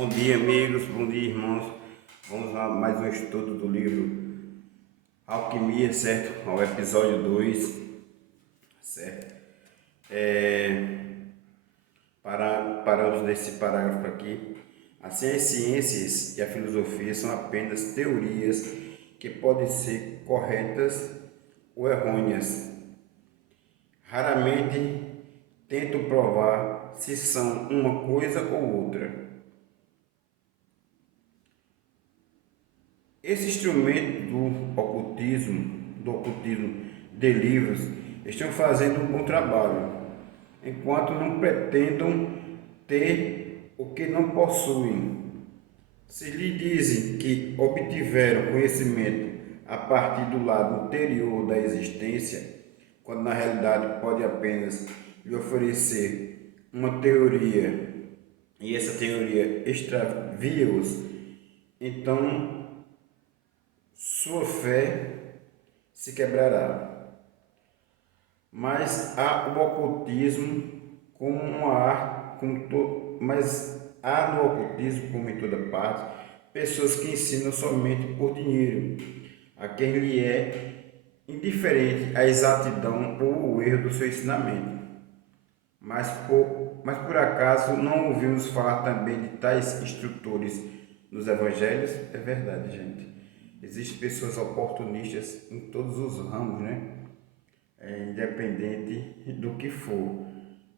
Bom dia, amigos, bom dia, irmãos. Vamos a mais um estudo do livro Alquimia, certo? Ao episódio 2, certo? Paramos nesse parágrafo aqui. Assim, as ciências e a filosofia são apenas teorias que podem ser corretas ou errôneas. Raramente tentam provar se são uma coisa ou outra. Esse instrumento do ocultismo de livros, estão fazendo um bom trabalho, enquanto não pretendam ter o que não possuem. Se lhe dizem que obtiveram conhecimento a partir do lado anterior da existência, quando na realidade pode apenas lhe oferecer uma teoria e essa teoria extravia-os, então sua fé se quebrará. Mas há o ocultismo como uma arte, mas há no ocultismo, como em toda parte, pessoas que ensinam somente por dinheiro, a quem lhe é indiferente a exatidão ou o erro do seu ensinamento. Mas por acaso não ouvimos falar também de tais instrutores nos evangelhos? É verdade, gente. Existem pessoas oportunistas em todos os ramos, né? Independente do que for.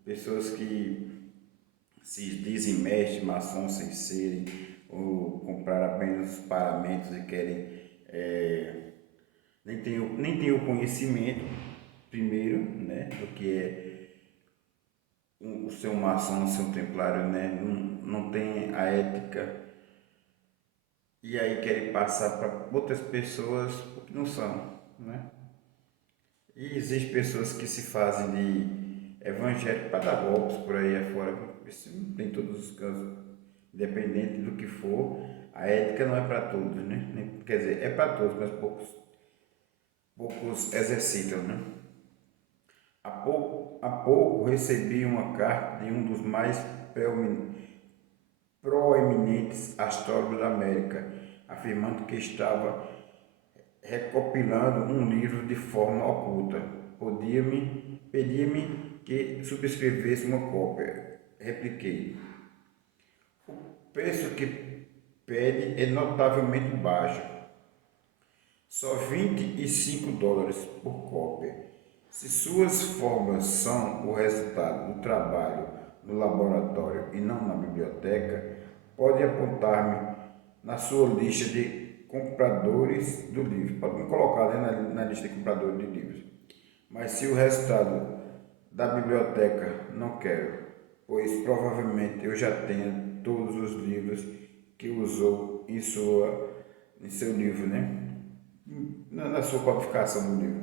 Pessoas que se dizem mestres, maçons sem serem, ou comprar apenas os paramentos e querem, nem tem o conhecimento, primeiro, né? Do que é o seu maçom, o seu templário, né? Não tem a ética e aí querem passar para outras pessoas o que não são, né? E existem pessoas que se fazem de evangélico para dar golpes por aí afora. Isso tem todos os casos, independente do que for, a ética não é para todos, né? Quer dizer, é para todos, mas poucos exercitam, né? Há pouco recebi uma carta de um dos mais proeminentes astrólogos da América, afirmando que estava recopilando um livro de forma oculta. Pedia-me que subscrevesse uma cópia. Repliquei: o preço que pede é notavelmente baixo, só $25 por cópia. Se suas formas são o resultado do trabalho no laboratório e não na biblioteca, pode apontar-me na sua lista de compradores do livro. Pode me colocar, né, na lista de compradores de livros. Mas se o resultado da biblioteca não quero, pois provavelmente eu já tenho todos os livros que usou em seu livro, né? Na sua codificação do livro.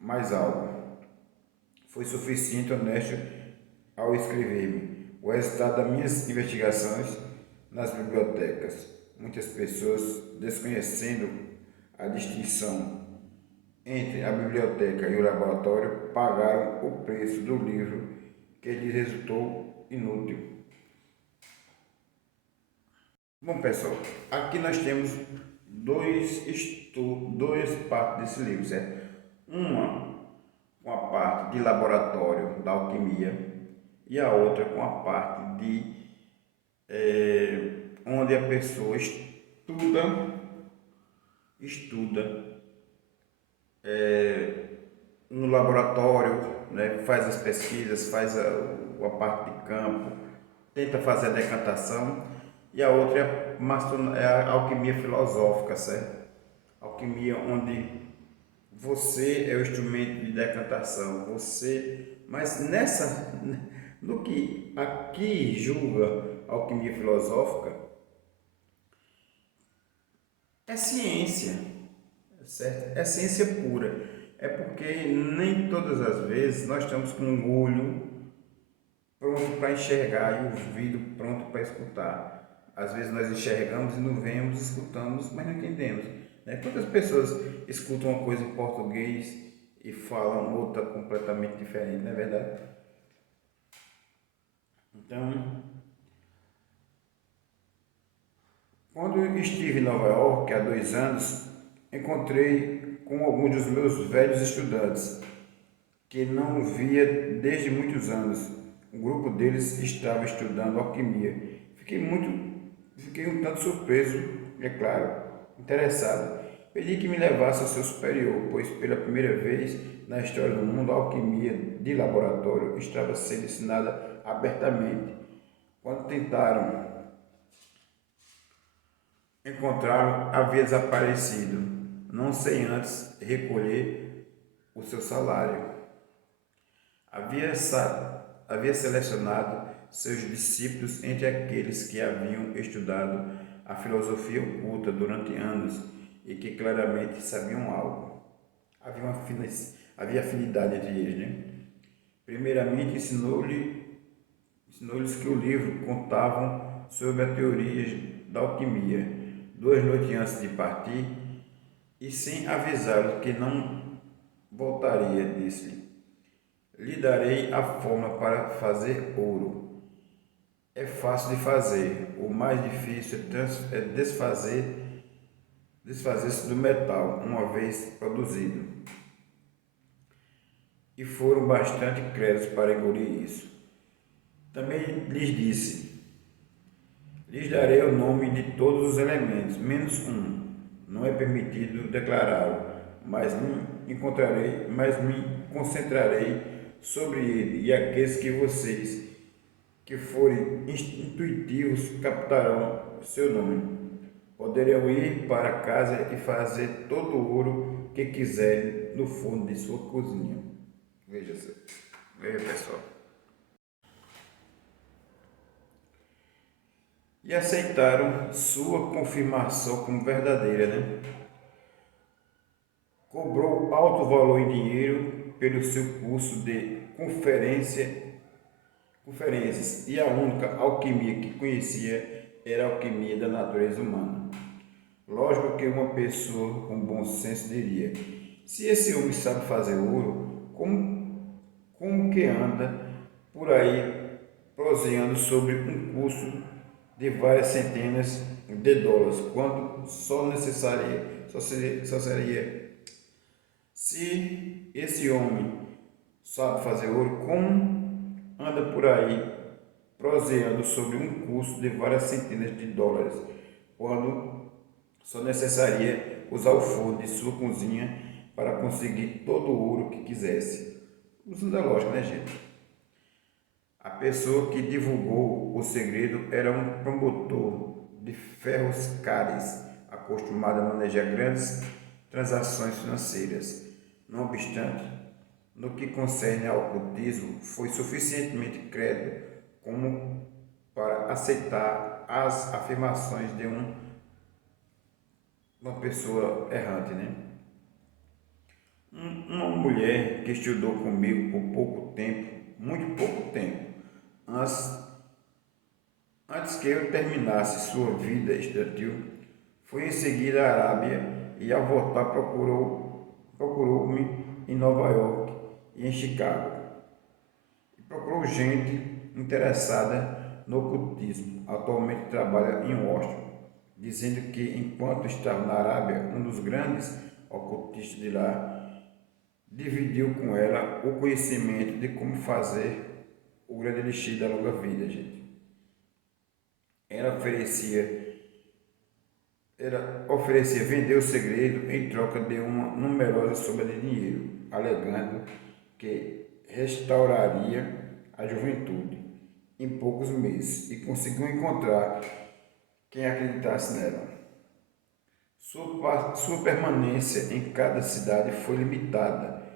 Mais algo. Foi suficiente honesto ao escrever-me o resultado das minhas investigações nas bibliotecas. Muitas pessoas, desconhecendo a distinção entre a biblioteca e o laboratório, pagaram o preço do livro que lhes resultou inútil. Bom, pessoal, aqui nós temos duas partes desse livro, certo? Uma com a parte de laboratório da alquimia e a outra com a parte de onde a pessoa estuda no laboratório, né, faz as pesquisas, faz a parte de campo, tenta fazer a decantação, e a outra é a alquimia filosófica, certo? Alquimia onde você é o instrumento de decantação, mas no que aqui julga a alquimia filosófica, é ciência, certo? É ciência pura. É porque nem todas as vezes nós estamos com o olho pronto para enxergar e o ouvido pronto para escutar. Às vezes nós enxergamos e não vemos, escutamos, mas não entendemos, né? Quantas pessoas escutam uma coisa em português e falam outra completamente diferente, não é verdade? Então, Quando estive em Nova York há 2 anos, encontrei com alguns dos meus velhos estudantes, que não via desde muitos anos. Um grupo deles estava estudando alquimia. Fiquei um tanto surpreso, é claro, interessado. Pedi que me levasse ao seu superior, pois pela primeira vez na história do mundo a alquimia de laboratório estava sendo ensinada abertamente. Quando tentaram encontrá-lo, havia desaparecido, não sem antes recolher o seu salário. Havia selecionado seus discípulos entre aqueles que haviam estudado a filosofia oculta durante anos e que claramente sabiam algo. Havia afinidade entre eles, né? Primeiramente, ensinou-lhes que o livro contavam sobre a teoria da alquimia. 2 noites antes de partir, e sem avisá-lo que não voltaria, disse-lhe: lhe darei a fórmula para fazer ouro. É fácil de fazer, o mais difícil é desfazer-se do metal uma vez produzido. E foram bastante credos para engolir isso. Também lhes disse: lhes darei o nome de todos os elementos, menos um. Não é permitido declará-lo, mas me concentrarei sobre ele, e aqueles que vocês que forem intuitivos captarão seu nome. Poderão ir para casa e fazer todo o ouro que quiserem no fundo de sua cozinha. Veja, pessoal. E aceitaram sua confirmação como verdadeira, né? Cobrou alto valor em dinheiro pelo seu curso de conferências, e a única alquimia que conhecia era a alquimia da natureza humana. Lógico que uma pessoa com bom senso diria: se esse homem sabe fazer ouro, como que anda por aí proseando sobre um curso de várias centenas de dólares, quando só seria se esse homem sabe fazer ouro, como anda por aí proseando sobre um custo de várias centenas de dólares, quando só necessaria usar o forno de sua cozinha para conseguir todo o ouro que quisesse. Usando a lógica, né, gente? A pessoa que divulgou o segredo era um promotor de ferros cares, acostumado a manejar grandes transações financeiras. Não obstante, no que concerne ao ocultismo, foi suficientemente crédulo como para aceitar as afirmações de uma pessoa errante, né? Uma mulher que estudou comigo por pouco tempo, muito pouco tempo, antes que eu terminasse sua vida estudantil, foi em seguida à Arábia e ao voltar procurou-me em Nova York e em Chicago. E procurou gente interessada no ocultismo. Atualmente trabalha em Washington, dizendo que enquanto estava na Arábia, um dos grandes ocultistas de lá dividiu com ela o conhecimento de como fazer o grande elixir da longa vida, gente. Ela oferecia vender o segredo em troca de uma numerosa soma de dinheiro, alegando que restauraria a juventude em poucos meses, e conseguiu encontrar quem acreditasse nela. Sua permanência em cada cidade foi limitada.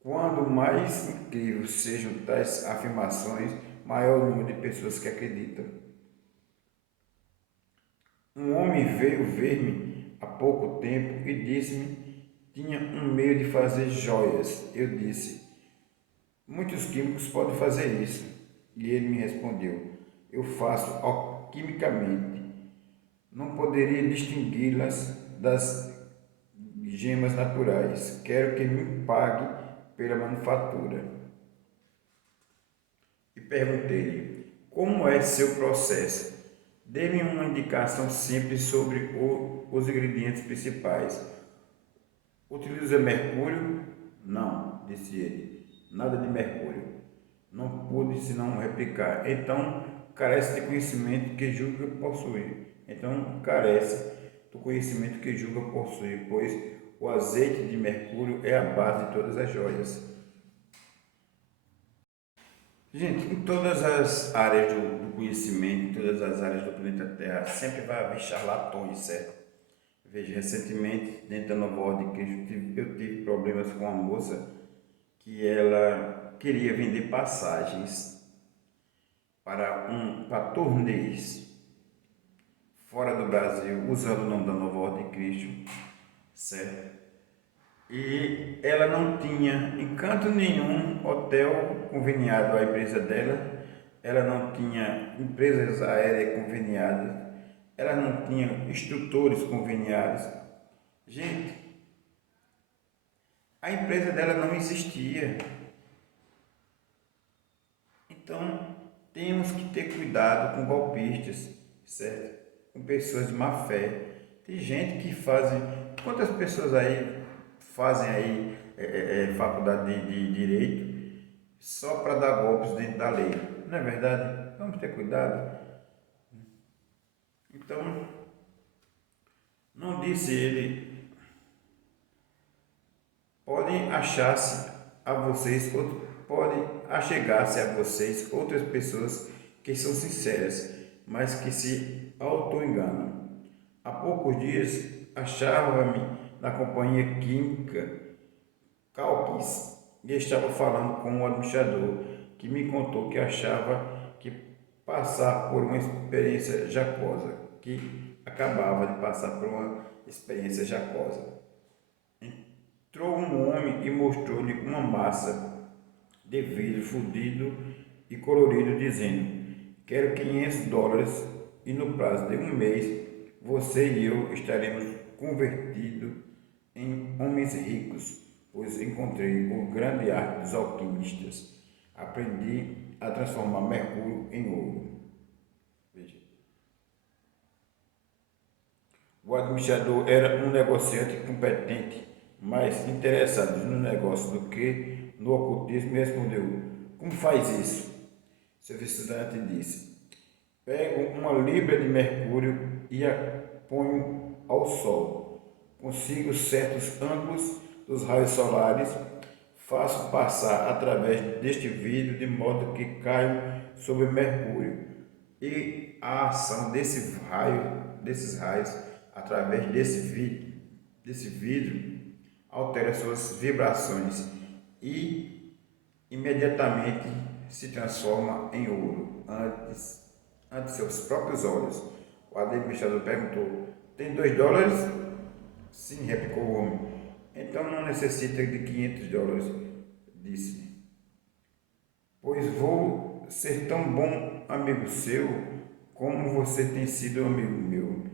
Quanto mais incríveis sejam tais afirmações, maior o número de pessoas que acreditam. Um homem veio ver-me há pouco tempo e disse-me que tinha um meio de fazer joias. Eu disse: muitos químicos podem fazer isso. E ele me respondeu: eu faço alquimicamente. Não poderia distingui-las das gemas naturais. Quero que me pague pela manufatura. E perguntei-lhe: como é seu processo? Dê-me uma indicação simples sobre os ingredientes principais. Utiliza mercúrio? Não, disse ele. Nada de mercúrio. Não pude senão replicar. Então, carece de conhecimento que julga possuir. Então, carece do conhecimento que julga possuir, pois o azeite de mercúrio é a base de todas as joias. Gente, em todas as áreas do conhecimento, em todas as áreas do planeta Terra, sempre vai haver charlatões, certo? Veja, recentemente, dentro da Nova Ordem de Cristo, eu tive problemas com uma moça que ela queria vender passagens para turnês fora do Brasil, usando o nome da Nova Ordem de Cristo, certo? E ela não tinha em canto nenhum hotel conveniado à empresa dela, ela não tinha empresas aéreas conveniadas, ela não tinha instrutores conveniados. Gente, a empresa dela não existia. Então, temos que ter cuidado com golpistas, certo? Com pessoas de má fé. Tem gente que fazem. Quantas pessoas aí fazem aí faculdade de direito só para dar golpes dentro da lei? Não é verdade? Vamos ter cuidado. Então, não disse ele, podem achar-se a vocês, podem achegar-se a vocês outras pessoas que são sinceras, mas que se auto-enganam. Há poucos dias achava-me na companhia química Calquis e estava falando com um administrador que me contou que achava que passar por uma experiência jacosa, que acabava de passar por uma experiência jacosa. Entrou um homem e mostrou-lhe uma massa de vidro fundido e colorido, dizendo: quero $500 e no prazo de um mês você e eu estaremos convertidos em homens ricos, pois encontrei o grande arte dos alquimistas. Aprendi a transformar mercúrio em ouro. Veja. O administrador era um negociante competente, mais interessado no negócio do que no ocultismo, e respondeu: como faz isso? Seu estudante disse: pego uma libra de mercúrio e a ponho ao sol. Consigo certos ângulos dos raios solares, faço passar através deste vidro de modo que caio sobre Mercúrio. E a ação desses raios através desse vidro altera suas vibrações e imediatamente se transforma em ouro ante seus próprios olhos. O administrador perguntou: tem $2? Sim, replicou o homem. Então não necessita de $500, disse. Pois vou ser tão bom amigo seu como você tem sido amigo meu.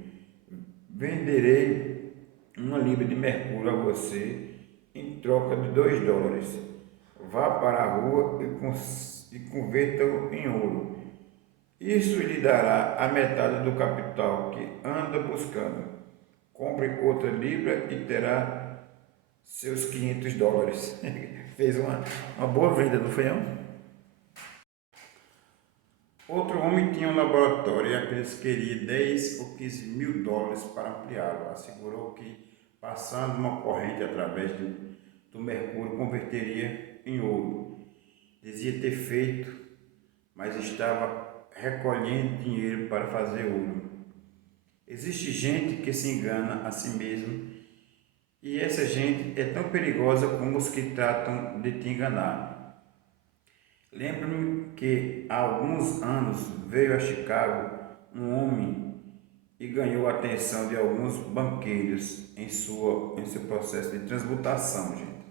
Venderei uma libra de mercúrio a você em troca de $2. Vá para a rua e converta-o em ouro. Isso lhe dará a metade do capital que anda buscando. Compre outra libra e terá seus $500. Fez uma boa venda, não foi não? Outro homem tinha um laboratório e apenas queria 10 ou 15 mil dólares para ampliá-lo. Assegurou que, passando uma corrente através do mercúrio, converteria em ouro. Dizia ter feito, mas estava recolhendo dinheiro para fazer ouro. Existe gente que se engana a si mesmo e essa gente é tão perigosa como os que tratam de te enganar. Lembro-me que há alguns anos veio a Chicago um homem e ganhou a atenção de alguns banqueiros em seu processo de transmutação, gente.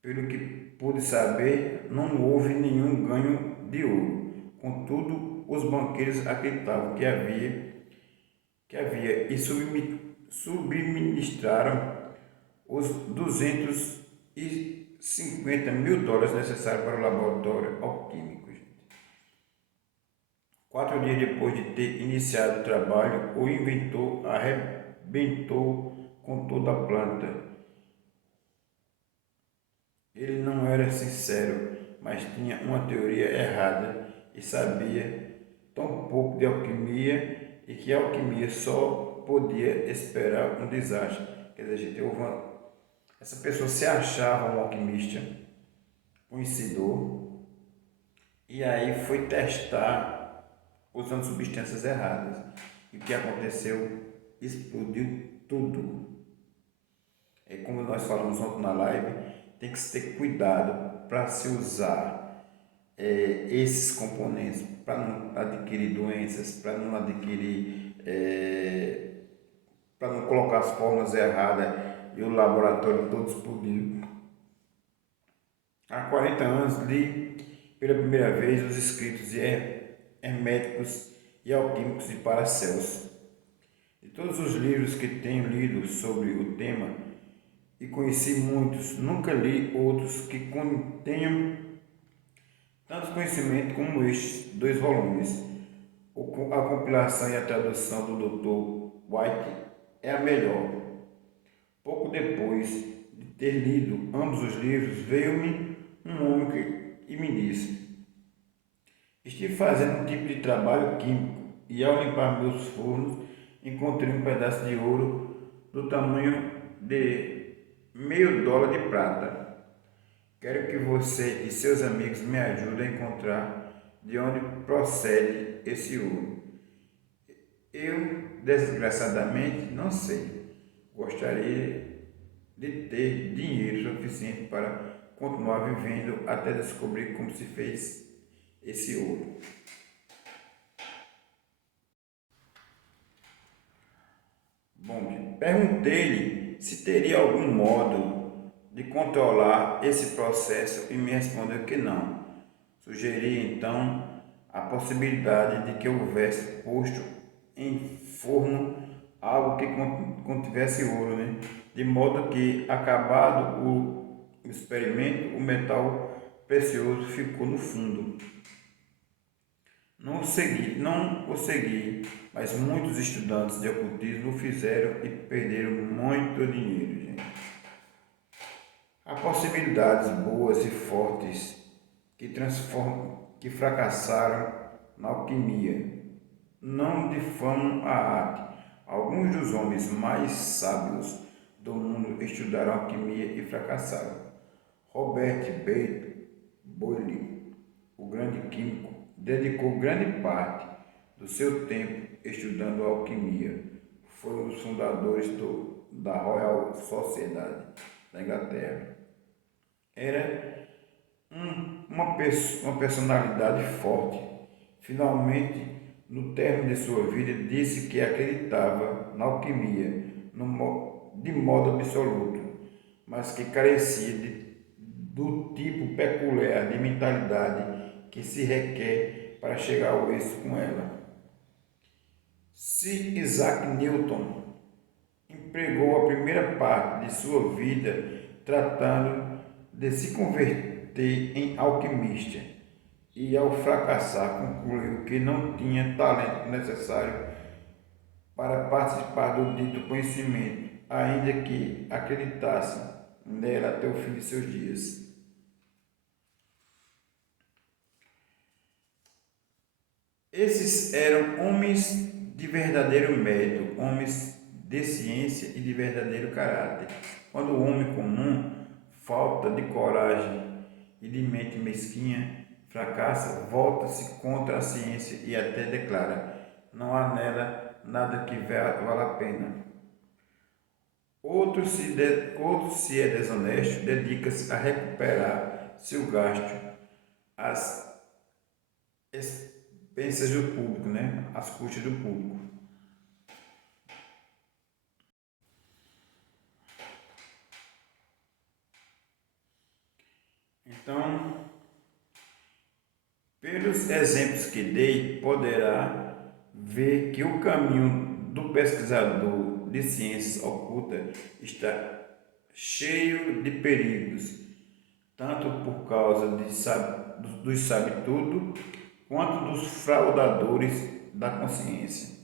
Pelo que pude saber, não houve nenhum ganho de ouro. Contudo, os banqueiros acreditavam que havia e subministraram os $250 mil necessários para o laboratório alquímico. 4 dias depois de ter iniciado o trabalho, o inventor arrebentou com toda a planta. Ele não era sincero, mas tinha uma teoria errada e sabia tão pouco de alquimia e que a alquimia só podia esperar um desastre. Quer dizer, gente, essa pessoa se achava um alquimista, conhecedor, e aí foi testar usando substâncias erradas. E o que aconteceu? Explodiu tudo. É como nós falamos ontem na live, tem que se ter cuidado para se usar esses componentes, para não adquirir doenças, para não adquirir, para não colocar as fórmulas erradas e o laboratório todo explodiu. Há 40 anos li pela primeira vez os escritos de herméticos e alquímicos de Paracelso. De todos os livros que tenho lido sobre o tema, e conheci muitos, nunca li outros que contenham tanto conhecimento como estes 2 volumes. A compilação e a tradução do Dr. White é a melhor. Pouco depois de ter lido ambos os livros, veio-me um homem e me disse: estive fazendo um tipo de trabalho químico e ao limpar meus fornos encontrei um pedaço de ouro do tamanho de $0,5 de prata. Quero que você e seus amigos me ajudem a encontrar de onde procede esse ouro. Eu, desgraçadamente, não sei. Gostaria de ter dinheiro suficiente para continuar vivendo até descobrir como se fez esse ouro. Bom, perguntei-lhe se teria algum modo de controlar esse processo e me respondeu que não. Sugeri então a possibilidade de que houvesse posto em forno algo que contivesse ouro, né? De modo que, acabado o experimento, o metal precioso ficou no fundo. Não o segui, mas muitos estudantes de ocultismo o fizeram e perderam muito dinheiro, gente. Há possibilidades boas e fortes que fracassaram na alquimia. Não difamam a arte. Alguns dos homens mais sábios do mundo estudaram alquimia e fracassaram. Robert Boyle, o grande químico, dedicou grande parte do seu tempo estudando alquimia. Foi um dos fundadores da Royal Sociedade da Inglaterra. Era uma personalidade forte. Finalmente, no término de sua vida, disse que acreditava na alquimia de modo absoluto, mas que carecia do tipo peculiar de mentalidade que se requer para chegar ao êxito com ela. Sir Isaac Newton empregou a primeira parte de sua vida tratando de se converter em alquimista e, ao fracassar, concluiu que não tinha talento necessário para participar do dito conhecimento, ainda que acreditasse nela até o fim de seus dias. Esses eram homens de verdadeiro mérito, homens de ciência e de verdadeiro caráter. Quando o homem comum, falta de coragem e de mente mesquinha, fracassa, volta-se contra a ciência e até declara: não há nela nada que vale a pena. Outro, se é desonesto, dedica-se a recuperar seu gasto às expensas do público, né? Às custas do público. Então, pelos exemplos que dei, poderá ver que o caminho do pesquisador de ciências ocultas está cheio de perigos, tanto por causa dos sabe-tudo, quanto dos fraudadores da consciência.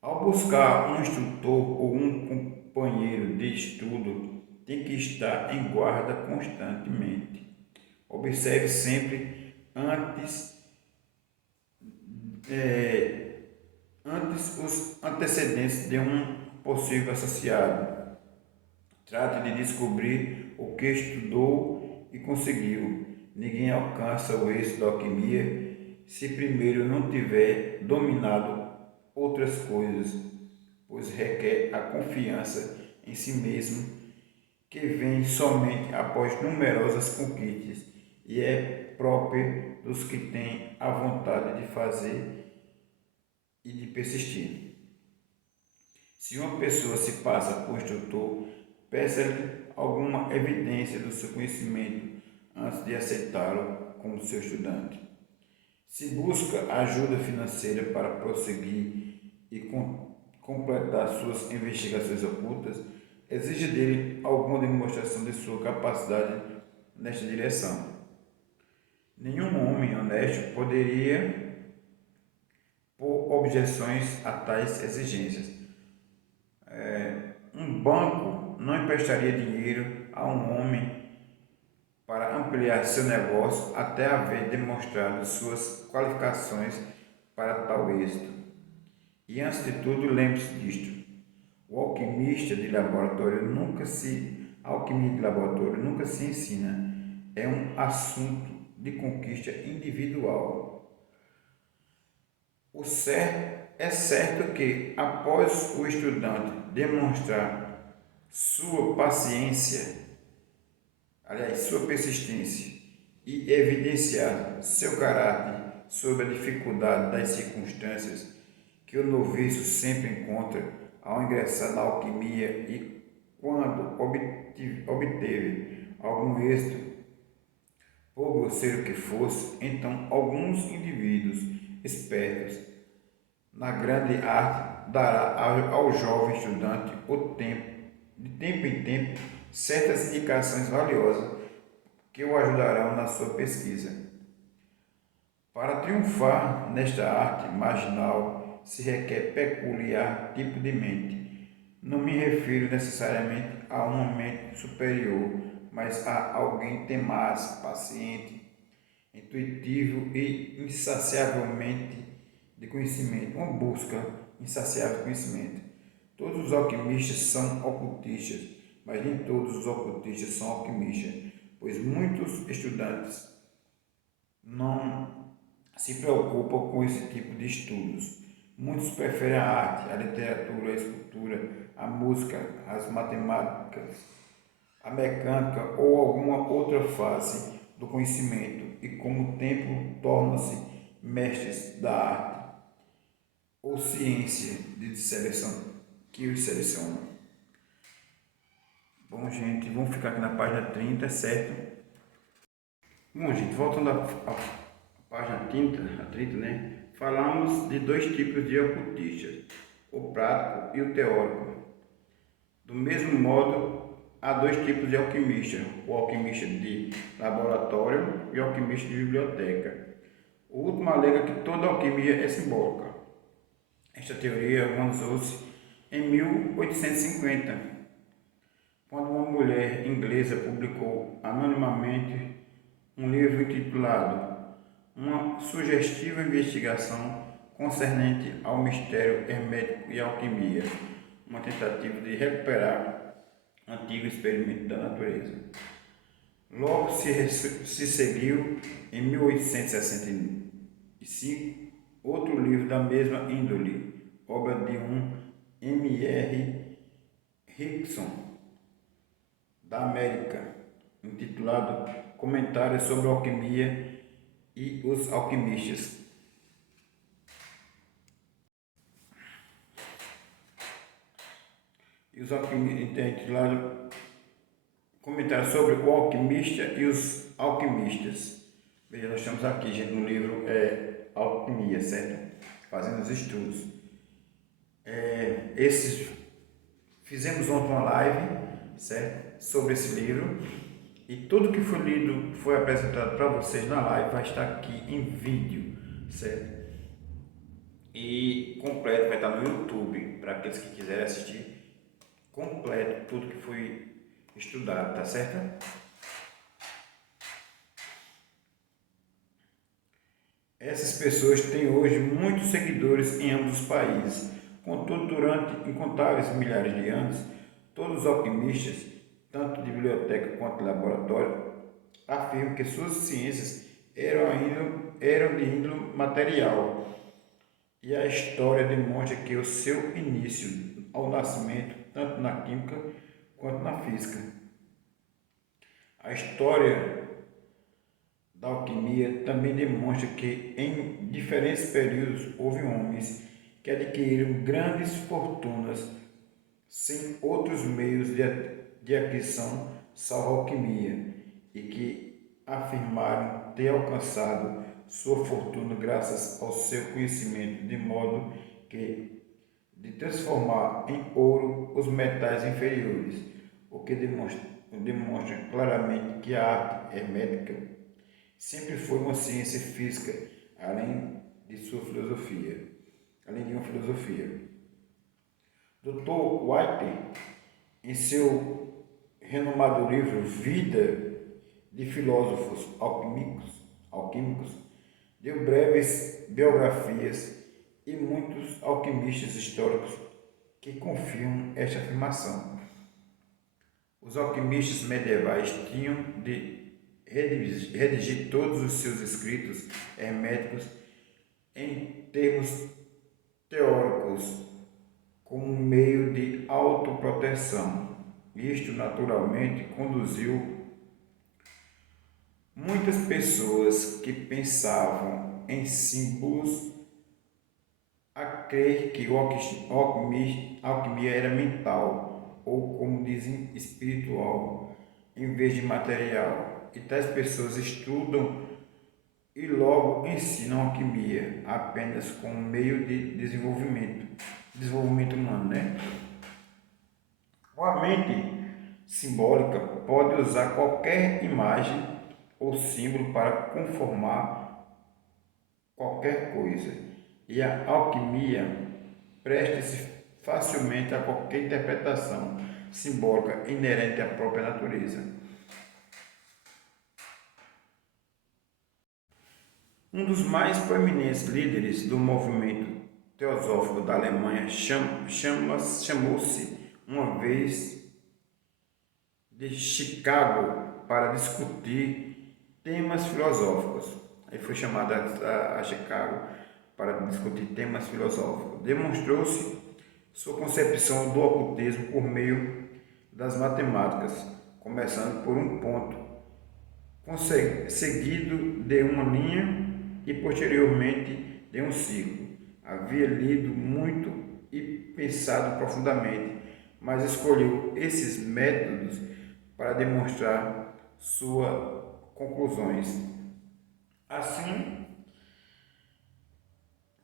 Ao buscar um instrutor ou um companheiro de estudo, tem que estar em guarda constantemente. Observe sempre antes os antecedentes de um possível associado. Trate de descobrir o que estudou e conseguiu. Ninguém alcança o êxito da alquimia se primeiro não tiver dominado outras coisas, pois requer a confiança em si mesmo, que vem somente após numerosas conquistas e é própria dos que têm a vontade de fazer e de persistir. Se uma pessoa se passa por instrutor, peça-lhe alguma evidência do seu conhecimento antes de aceitá-lo como seu estudante. Se busca ajuda financeira para prosseguir e completar suas investigações ocultas, exige dele alguma demonstração de sua capacidade nesta direção. Nenhum homem honesto poderia pôr objeções a tais exigências. Um banco não emprestaria dinheiro a um homem para ampliar seu negócio até haver demonstrado suas qualificações para tal êxito. E antes de tudo, lembre-se disto: o alquimia de laboratório nunca se ensina. É um assunto de conquista individual. É certo que, após o estudante demonstrar sua sua persistência e evidenciar seu caráter sob a dificuldade das circunstâncias que o noviço sempre encontra ao ingressar na alquimia e quando obteve algum êxito, por grosseiro que fosse, então alguns indivíduos espertos na grande arte dará ao jovem estudante de tempo em tempo, certas indicações valiosas que o ajudarão na sua pesquisa. Para triunfar nesta arte marginal se requer peculiar tipo de mente. Não me refiro necessariamente a uma mente superior, mas a alguém tenaz, paciente, intuitivo e insaciavelmente de conhecimento, uma busca insaciável de conhecimento. Todos os alquimistas são ocultistas, mas nem todos os ocultistas são alquimistas, pois muitos estudantes não se preocupam com esse tipo de estudos. Muitos preferem a arte, a literatura, a escultura, a música, as matemáticas, a mecânica ou alguma outra fase do conhecimento e, com o tempo, tornam-se mestres da arte ou ciência de seleção que os seleciona. Bom, gente, vamos ficar aqui na página 30, certo? Bom, gente, voltando à página 30, né? Falamos de dois tipos de ocultistas, o prático e o teórico. Do mesmo modo, há dois tipos de alquimista, o alquimista de laboratório e o alquimista de biblioteca. O último alega que toda alquimia é simbólica. Esta teoria avançou-se em 1850, quando uma mulher inglesa publicou anonimamente um livro intitulado Uma Sugestiva Investigação Concernente ao Mistério Hermético e Alquimia, uma tentativa de recuperar antigo experimento da natureza. Logo se seguiu, em 1865, outro livro da mesma índole, obra de um M.R. Hickson, da América, intitulado Comentários sobre a Alquimia e os Alquimistas. E os alquimistas, intitulado Comentários sobre o Alquimista e os Alquimistas. Veja, nós estamos aqui, gente, no livro Alquimia, certo? Fazendo os estudos. Fizemos ontem uma live, certo? Sobre esse livro. E tudo que foi lido, foi apresentado para vocês na live, vai estar aqui em vídeo, certo? E completo vai estar no YouTube, para aqueles que quiserem assistir completo tudo que foi estudado, tá certo? Essas pessoas têm hoje muitos seguidores em ambos os países. Contudo, durante incontáveis milhares de anos, todos os alquimistas, tanto de biblioteca quanto de laboratório, afirmam que suas ciências eram de índole material. E a história demonstra que o seu início ao nascimento, tanto na química quanto na física. A história da alquimia também demonstra que em diferentes períodos houve homens que adquiriram grandes fortunas sem outros meios de aquisição salvo a alquimia e que afirmaram ter alcançado sua fortuna graças ao seu conhecimento, de modo que de transformar em ouro os metais inferiores, o que demonstra claramente que a arte hermética sempre foi uma ciência física, além de uma filosofia. Dr. White, em seu renomado livro Vida de Filósofos Alquímicos, deu breves biografias e muitos alquimistas históricos que confirmam esta afirmação. Os alquimistas medievais tinham de redigir todos os seus escritos herméticos em termos teóricos como um meio de autoproteção. Isto naturalmente conduziu muitas pessoas que pensavam em símbolos a crer que a alquimia era mental ou, como dizem, espiritual, em vez de material. E tais pessoas estudam e logo ensinam alquimia apenas como meio de desenvolvimento humano, né? A mente simbólica pode usar qualquer imagem ou símbolo para conformar qualquer coisa, e a alquimia presta-se facilmente a qualquer interpretação simbólica inerente à própria natureza. Um dos mais proeminentes líderes do movimento teosófico da Alemanha chamou-se uma vez de Chicago para discutir temas filosóficos. Ele foi chamado a Chicago para discutir temas filosóficos. Demonstrou-se sua concepção do ocultismo por meio das matemáticas, começando por um ponto, seguido de uma linha e posteriormente de um círculo. Havia lido muito e pensado profundamente, mas escolheu esses métodos para demonstrar suas conclusões.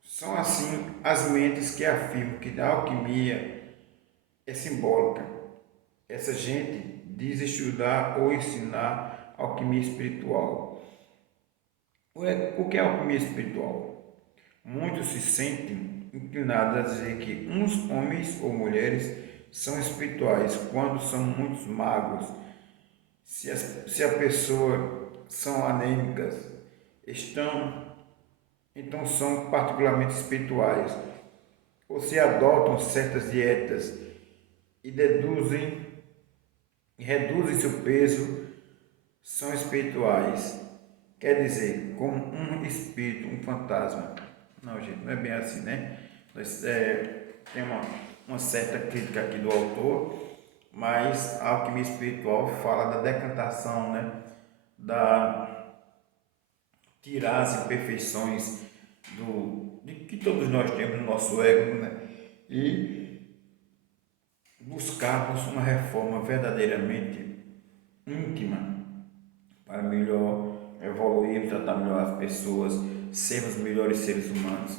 São assim as mentes que afirmam que a alquimia é simbólica. Essa gente diz estudar ou ensinar alquimia espiritual. O que é alquimia espiritual? Muitos se sentem inclinados a dizer que uns homens ou mulheres são espirituais quando são muitos magos. Se a pessoa são anêmicas, então são particularmente espirituais. Ou se adotam certas dietas e reduzem seu peso, são espirituais. Quer dizer, como um espírito, um fantasma. Não, gente, não é bem assim, né? Tem uma certa crítica aqui do autor, mas a alquimia espiritual fala da decantação, né? Da tirar as imperfeições de que todos nós temos no nosso ego, né? E buscarmos uma reforma verdadeiramente íntima para melhor evoluir, tratar melhor as pessoas, sermos melhores seres humanos.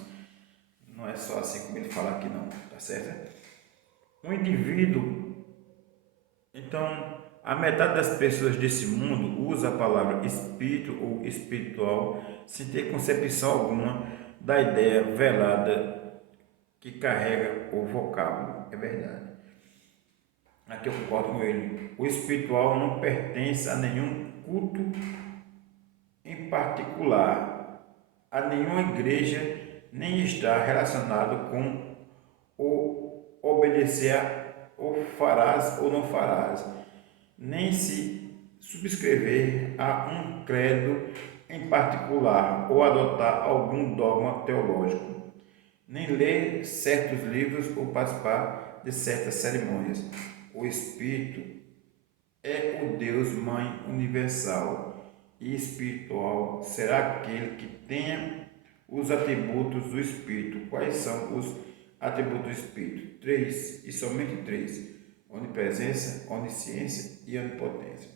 Não é só assim como ele fala aqui não, tá certo? O indivíduo, então, A metade das pessoas desse mundo usa a palavra espírito ou espiritual sem ter concepção alguma da ideia velada que carrega o vocábulo. É verdade. Aqui eu concordo com ele. O espiritual não pertence a nenhum culto em particular, a nenhuma igreja, nem está relacionado com o obedecer a ou farás ou não farás, nem se subscrever a um credo em particular ou adotar algum dogma teológico, nem ler certos livros ou participar de certas cerimônias. O Espírito é o Deus Mãe universal e espiritual. Será aquele que tenha os atributos do Espírito. Quais são os atributos do Espírito? 3, e somente 3: onipresença, onisciência e onipotência.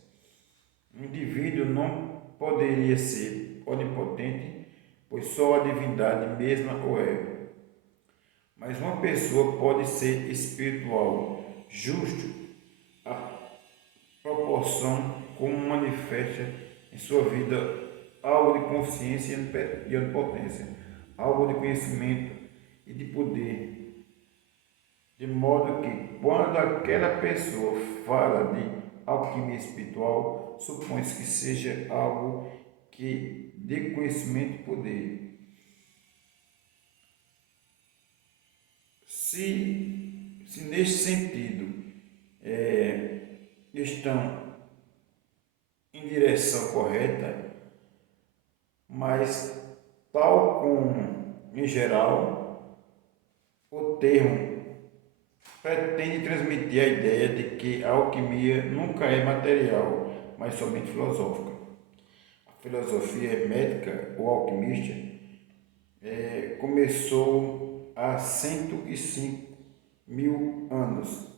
Um indivíduo não poderia ser onipotente, pois só a divindade mesma o é. Mas uma pessoa pode ser espiritual, justo, a proporção como manifesta em sua vida algo de consciência e onipotência, algo de conhecimento e de poder, de modo que quando aquela pessoa fala de alquimia espiritual, supõe-se que seja algo que dê conhecimento e poder. Se neste sentido estão em direção correta, mas tal como em geral o termo pretende transmitir a ideia de que a alquimia nunca é material, mas somente filosófica. A filosofia hermética ou alquimista começou há 105.000 anos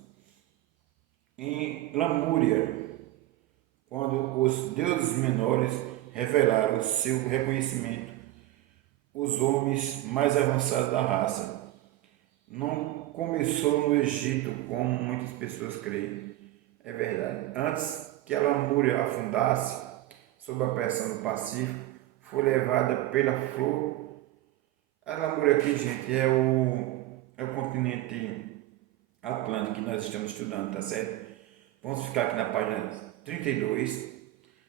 em Lamúria, quando os deuses menores revelaram seu reconhecimento, os homens mais avançados da raça. Não começou no Egito, como muitas pessoas creem. É verdade. Antes que a Lamúria afundasse, sob a pressão do Pacífico, foi levada pela flor. A Lamúria aqui, gente, é o continente Atlântico que nós estamos estudando, tá certo? Vamos ficar aqui na página 32.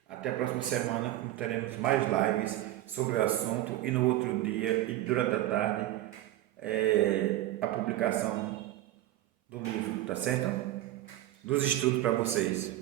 Até a próxima semana, teremos mais lives sobre o assunto e no outro dia e durante a tarde a publicação do livro, tá certo? Dos estudos para vocês.